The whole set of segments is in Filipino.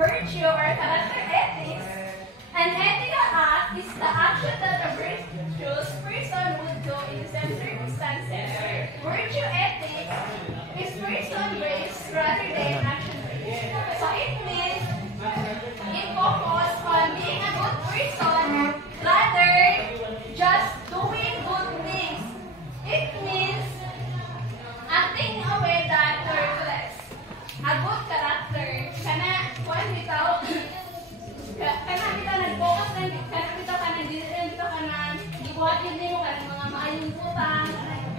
virtue or character ethics. An ethical act is the action that a virtuous person would do in some circumstances. Virtue ethics is person-based rather than action-based. So it means it focuses on being a good person rather just doing good things. It means acting in a way that reflects a good character. Kana kuan bitaw kana bitaw nag-focus kana bitaw kana dito kana gibuhat yun nimo kana mga maayong butang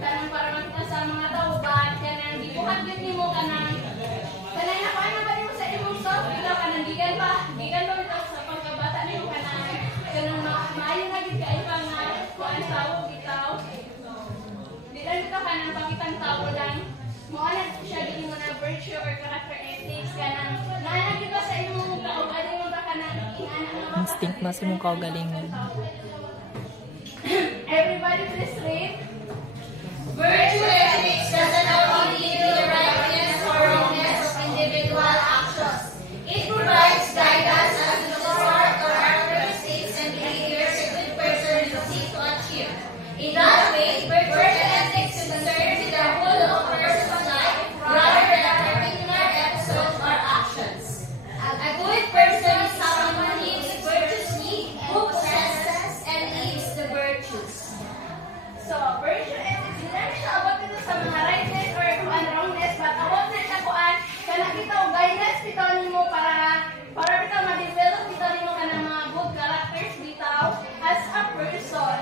kana para makita sa mga tauban kana gibuhat yun nimo kana na kuan ba nimo sa imong self bitaw kana gigan ba bitaw sa pagkabata nimo kana maayo na gid kay pa nga kuan tawo bitaw dili bitaw kana pakitang tawo lang mo ana siya gid mo na virtue or character ethics kana na kita sa imong kaugalingon mo ba kana instinct na sa imong kaugalingon. Everybody please read. Virtue ethics doesn't only lead to the rightness or wrongness of individual actions. It provides guidance as to the sort or characteristics and behaviors a good person will seek to achieve. In that way, virtue ethics concerns the whole of a person's life rather than a particular episode or actions. A good person is someone who lives virtuously, who possesses and lives the virtues. So, virtue ethics, hindi na siya about dito sa mga rightness or wrongness, but about na siya kuan, kana kita o guidance bitaw nimo para bitaw ma-develop bitaw nimo kana mga good characters bitaw as a person.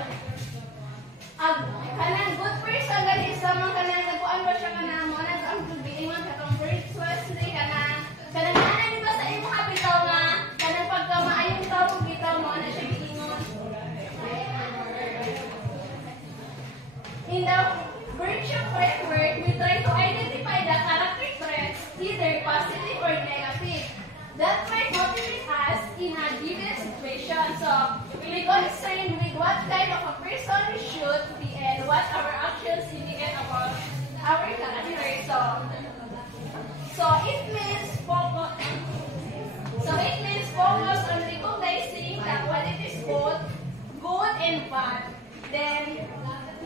Kanang good person gani sa mga kanang nagkuan ba siya kana mo ang biingon katong virtuously kanang ana nito sa imong bitaw nga kanang pagkamaayong tawo bitaw mo na siya giingon. In the virtue framework, we try to identify the character traits, either positive or negative, that might motivate us in a given situation. So, we concerned with what kind of a person we should be and what our actions indicate about our character. So it means focus on recognizing that qualities both good and bad. Then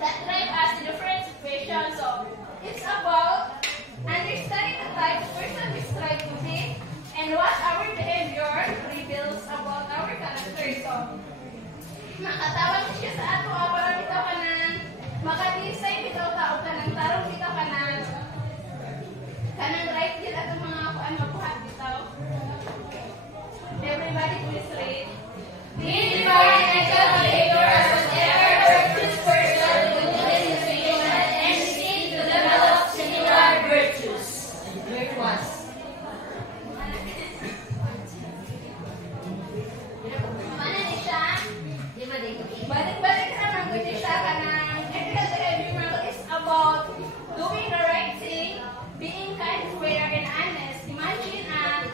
that drive us to different situations. So it's about understanding the type of person we strive to be and what our behavior reveals about our character. So makatawag siya sa ato para bitaw ka ng makadesign bitaw tao ka ng tarong bitaw ka ng kanang right yun at mga kuan mabuhat bitaw. Everybody please read. We define a good behavior as whatever virtuous person would do in his human and seek to develop similar virtues. Virtuous. Mana ni siya? Balik-balik ka naman gudi siya kanang ethical behavior is about doing the right thing, being kind, fair, and honest. Imagine a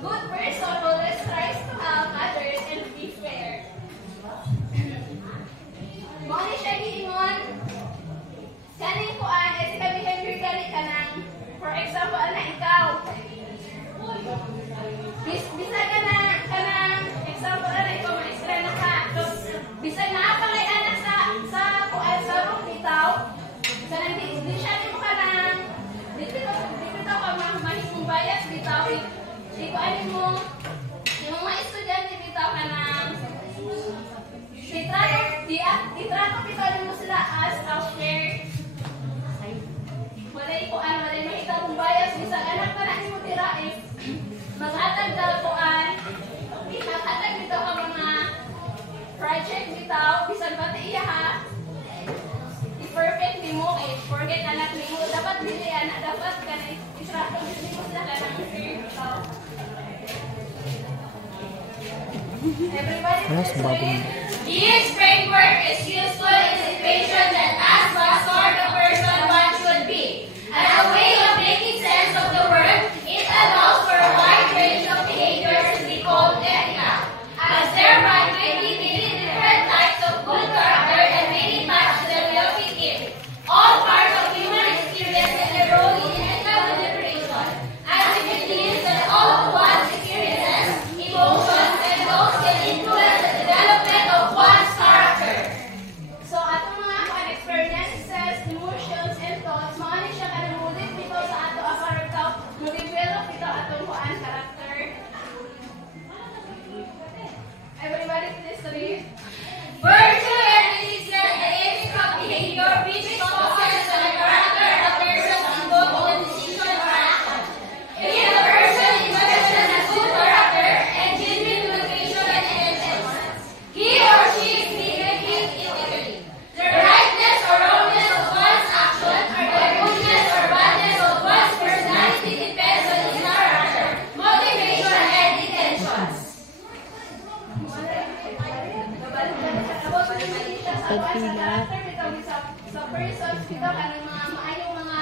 good person who always tries to help others and be fair. Mo ni siya giingon kaning kuan ethical behavior gani kanang for example ana ikaw bisa kanang example ana ikaw maestra na ka bisa na palay ana sa kuan sa room bitaw kanang di siya mo kanang dito ka mahimong bias bitaw iko ani mo yung mga estudyante bitaw kanang Itrato bitaw mo sila as a fair. Walay makita kong bias bisag anak ka na nimo tira maghatag daw kuan. Maghatag bitaw ka mga project bitaw bisan pati iya ha. I-perfect nimo forget anak nimo dapat dili anak dapat kana itrato nimo sila kanang fair bitaw. Everybody please read. This framework is useful in situations that ask what sort of person one should be. As a way of making sense of the word, it allows for a wide range of behaviors to be called ethical, as there might be many different types of good character and many types that will fit in. All parts of human experience and their role in ethical deliberation, as it believes that all of one's experiences sa character bitaw sa persons bitaw kanang mga maayong mga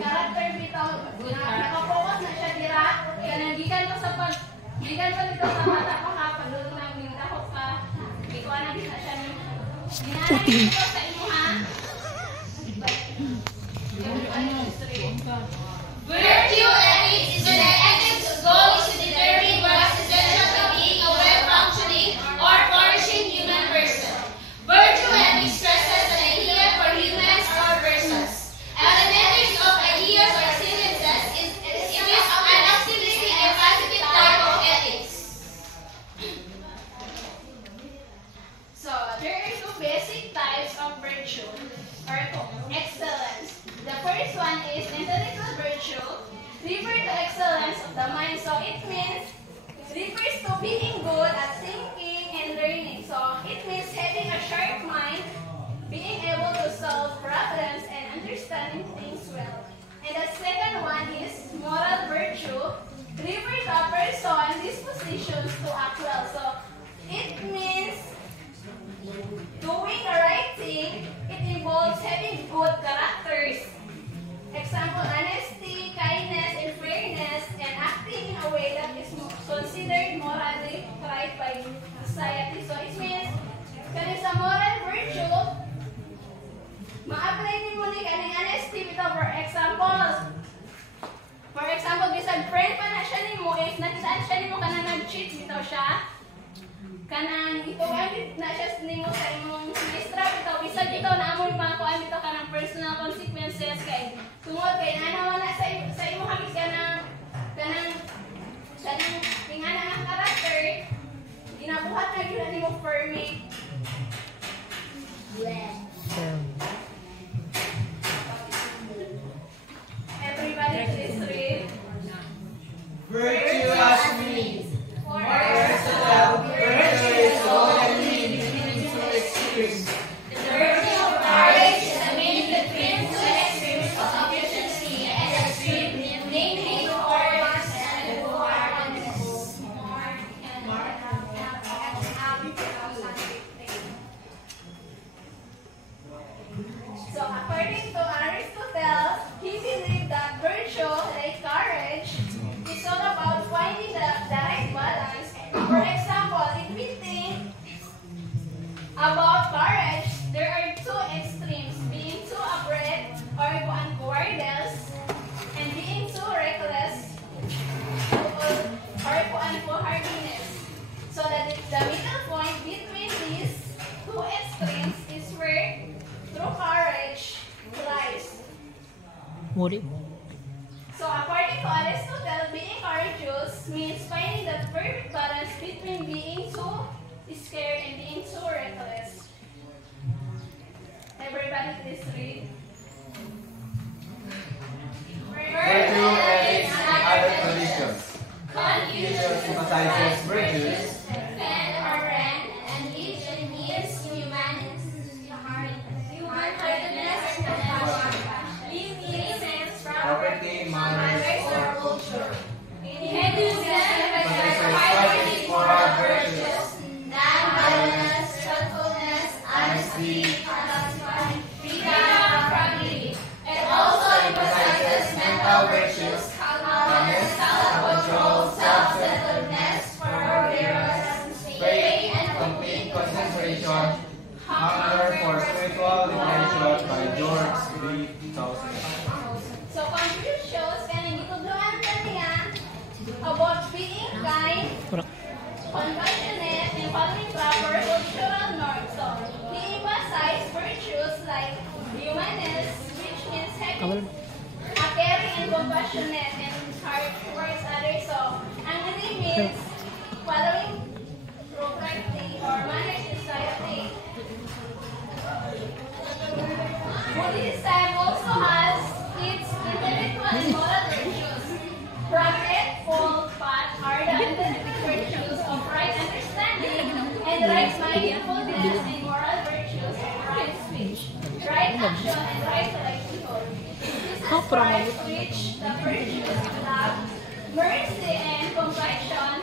character bitaw naka-focus na siya dira kanang gikan pa dito sa mata pa ka padulong nang ako ka ikaw na din na siya ni ginanay ko sa imo ha. Virtue ethics is an ethics goal is to determine what is essential to being a well-functioning or flourishing human person. Virtue ethics stresses an idea for humans or persons. Elementics of ideas or sentences is an optimistic and positive type of ethics. So, there are two basic types of virtue or excellence. The first one is intellectual virtue, refer to excellence of the mind. So, it means, refers to being good at thinking and learning. So, it means having a sharp mind, being able to solve problems and understanding things well. And the second one is moral virtue, refer to a person dispositions to act well. So, it means doing the right thing. It involves having good characters. Example, honesty, kindness, and fairness, and acting in a way that is considered morally right by society. So it means, kaning sa moral virtue, ma-apply din mo ni kaning honesty bitaw. For example, bisan friend pa na siya nimo, if nakitaan siya nimo kanang nag-cheat bitaw siya, kanang ituan na siya nimo sa imong sinistra bitaw, bisan bitaw na amoy pangkuan bitaw kanang personal consequences kay tungod kay nanawa na sa imo hagis kanang tingana nga karakter, ginabuhat na gyud nimo firmly. Everybody please read. Virtue as means. First of all, virtue is all that leads to experience. The virtue of courage is a means between two extremes of efficiency and extreme, namely cowardice and wholeheartedness. So according to Aristotle, he believed that virtue, like courage, is all about finding the right balance. For example, if we think about courage, there are two extremes, being too afraid or cowardice, and being too reckless or foolhardiness. So that the middle point between these two extremes is where true courage lies. Muri. So according to Aristotle, being courageous means finding the perfect balance between being too scared and being too reckless. Everybody please read. Virtue ethics and other traditions. Confucius Emphasizes virtues. defend our rank and each needs human-heartedness and compassion. These elements from Property, manners, or culture. Hinduism emphasizes moral virtues. Non-violence, truthfulness, honesty, freedom from family. It also emphasizes mental virtues, calmness, self-control, self-centeredness, forbearance, faith, and Complete concentration. Hunger for spiritual liberation by George B. Towson. So Confucius kanang gitudloan kaniya about being kind, Kurak. compassionate, and following proper cultural norms. So he emphasized virtues like humaneness, which means having a caring and compassionate and heart towards others. So ang really means following property or manners in society. Buddhism also has its intellectual and moral virtues. From eightfold path are the intellectual virtues of right understanding and right mindfulness, and moral virtues of right speech, right action, and right livelihood. This is Christ which the virtues of love, mercy, and compassion,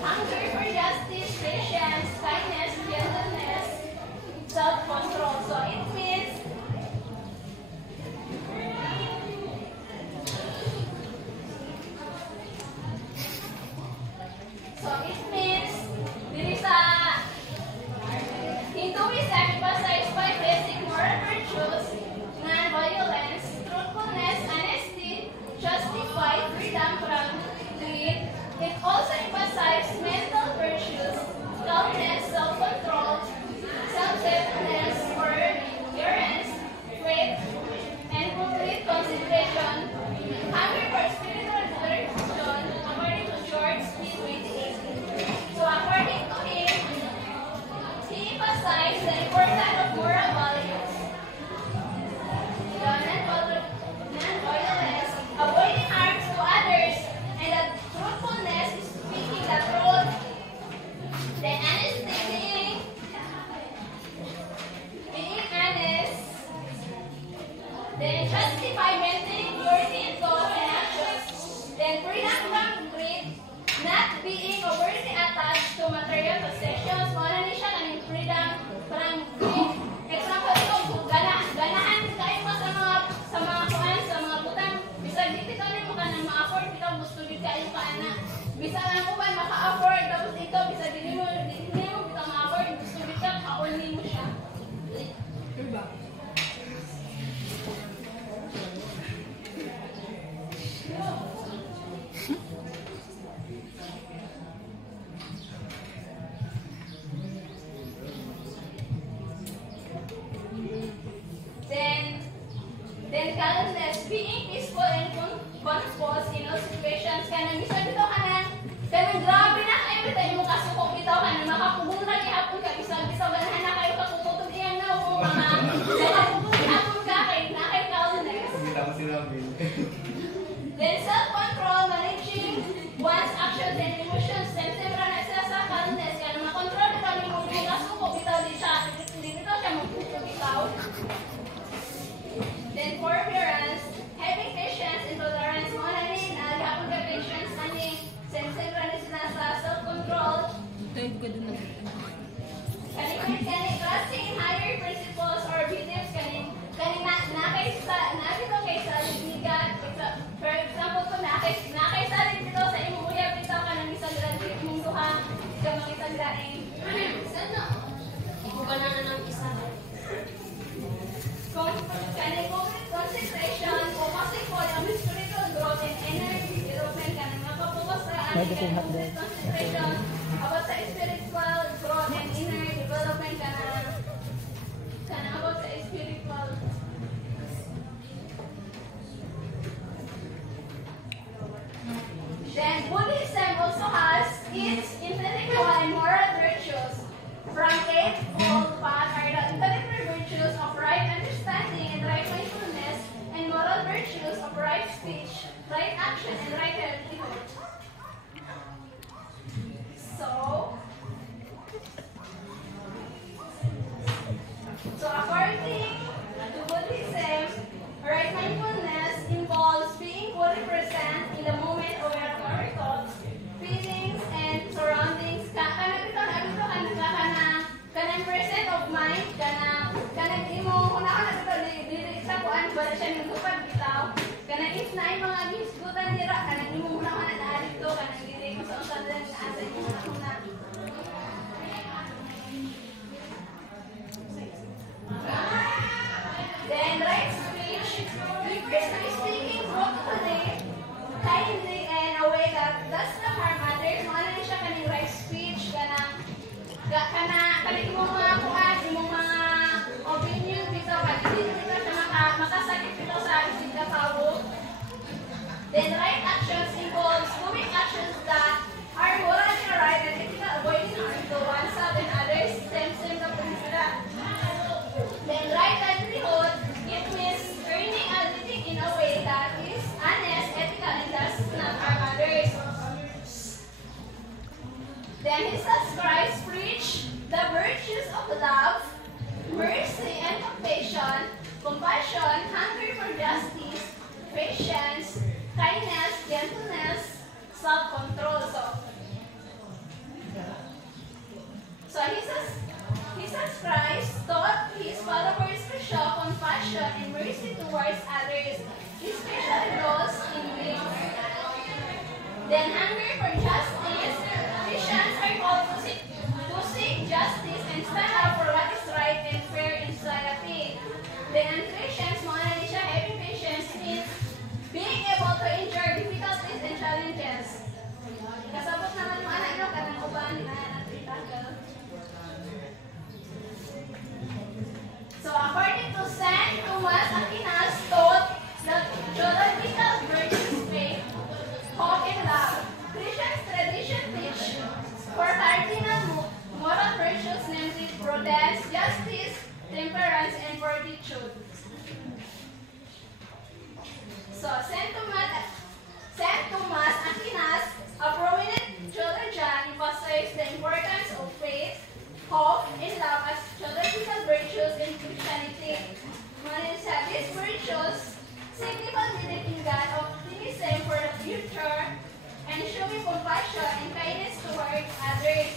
hunger for justice, patience, kindness, gentleness, is the importance of moral values. The non-violence, avoiding harm to others, and the truthfulness is speaking the truth. Then honesty, being honest. Then justify maintaining purity in thought and actions. Then freedom from greed, not being overly attached to material possessions. Muna ni siya kaning freedom from greed. Example ito, ganahan kayo mo sa mga kuhan, sa mga butang. Bisag dito ka rin mo ka nang ma-afford, ikaw gusto din kayo ka anak. Bisag ang uban maka-afford, tapos ito, bisag hindi mo bitaw ma-afford, gusto din ka, kauli mo siya. Diba? Then calmness, being peaceful and composed in all situations. Kanang bisa bitaw kanang grabe na kayo bitaw mo kasuko bitaw kanang makapugong na gihapon ka bisag ganahan na kayo kakututog iyang na o mga makapugong gihapon ka kay na kay calmness. Then self-control, managing one's actions and emotions. Then siyempre na sila sa calmness kanang makontrol bitaw ni mo kasuko bitaw di siya magpupog bitaw. Then forbearance, having patience and tolerance. Mga nanin, naghapon ka patience, kaning sensitive na sa self-control. Kaning trusting in higher principles or beliefs, kaning nakito kay sa libigan. For example, kung nakaisalin dito sa imong uyab bitaw ka ng isang graduate mong duha, ka makisaglaing. Sana? Ikaw ba na ng isa? Concentration, focusing for on spiritual growth and energy development ka nang makapokus sa concentration about sa spiritual growth and inner development ka nang about sa spiritual. Then Buddhism also has its intellectual and moral virtues. From eightfold path are the intellectual virtues of right understanding and right mindfulness, and moral virtues of right speech, right action, and right livelihood. So according to Buddhism, right mindfulness involves being fully present in the moment aware of our thoughts, feelings, and surroundings. Kanang present of mind, kanang imo una ka dili sa kuan wala siya ning tupad bitaw. Kanang is na mga gisgutan dira kanang imo una ka na dito kanang dili ko sa usan lang asa imo una. Then right speech, refers to speaking truthfully, kindly, and a way that does not harm others. Ano siya kaning right speech kanang imong mga kuan, imong mga opinion dito dili ka sa makasakit dito sa isip ka tao. Then right actions involves doing actions that are morally right and ethical, avoiding harm to oneself and others. Same na po sila. Then right livelihood, it means earning a living in a way that is honest, ethical, and does not harm others. Then Jesus Christ preached the virtues of love, mercy and compassion, hunger for justice, patience, kindness, gentleness, self-control. So Jesus Christ taught his followers to show compassion and mercy towards others, especially those in need. Then hunger for justice, Christians are called to seek justice and stand up for what is right and fair in society. Then Christians, mga siya, having patience means being able to endure difficulties and challenges. Kasabot naman mo anak nyo, kanang uban, tackle. So according to St. Thomas Aquinas taught that theological virtues faith, hope, and love. Christian's tradition teach for cardinal moral virtues, namely prudence, justice, compassion, and kindness towards others.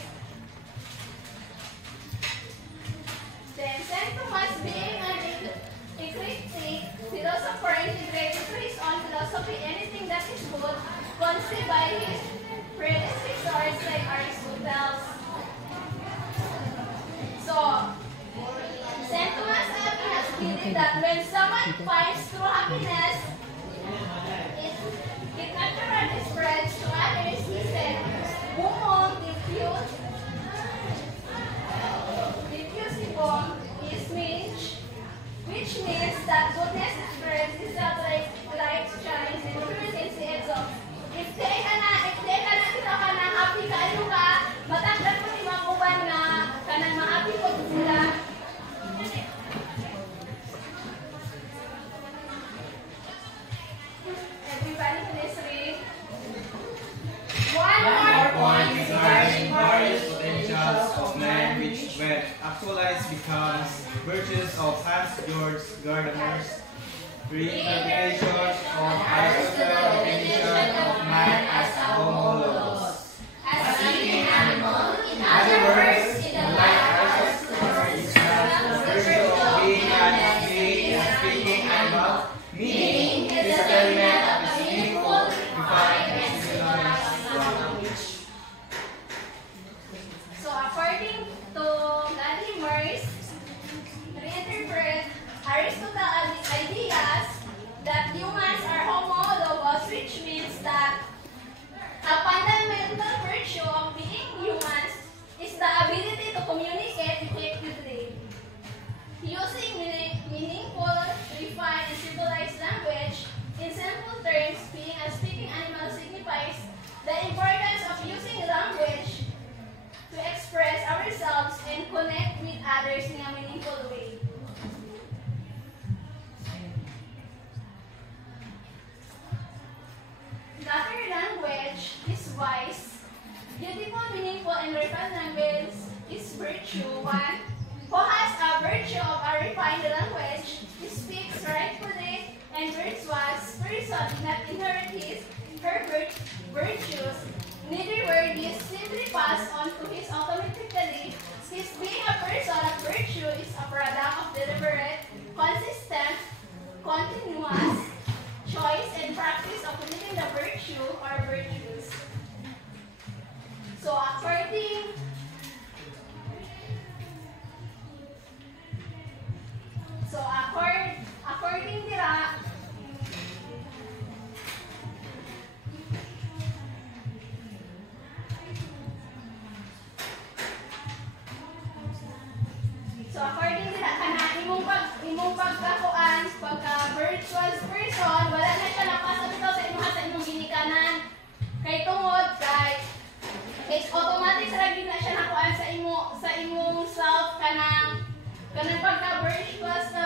Then St. Thomas, being an eclectic philosopher, integrated to his own philosophy anything that is good, conceived by his predecessors like Aristotle. So, St. Thomas Aquinas believed that when someone finds true happiness, it naturally spreads to others. He said, "Humum diffusivum is which means that goodness spreads itself like light shines and illuminates the exalt." If they kita ka na happy ka, ano ka, matagdag mo ni mga uban nga kanang ma-happy ko sila. Everybody please read. One more Point point regarding various potentials of man which when actualized becomes virtues of Hans Georg Gadamer's reinterpretation of Aristotle's definition of man as a homologous. As living animal, in In other other words, words, in the unlike light of Aristotle, is not the virtue of being a speaking animal, meaning it is an element of its meaningful, defined, and civilized language. So according to Gadamer's reinterpret Aristotle's ideas that humans are homologous, which means that a fundamental virtue of being humans is the ability to communicate effectively. Using meaningful, refined, and civilized language, in simple terms, being a speaking animal signifies the importance of using language to express ourselves and connect with others in a meaningful way. Latter language is wise. Beautiful, meaningful, and refined language is virtue. One who has a virtue of a refined language, he speaks rightfully and virtuous person did not inherit her virtues. Neither were these simply passed on to his automatically. His being a person of virtue is a product of deliberate, consistent, continuous choice and practice of living the virtue or virtues. So according dira kana imong pagkakuan pagka virtuous person wala na siya nakasabito sa imong ginikanan kay tungod kay automatic ra gyud na siya nakuan sa imong self kanang pagka virtuous na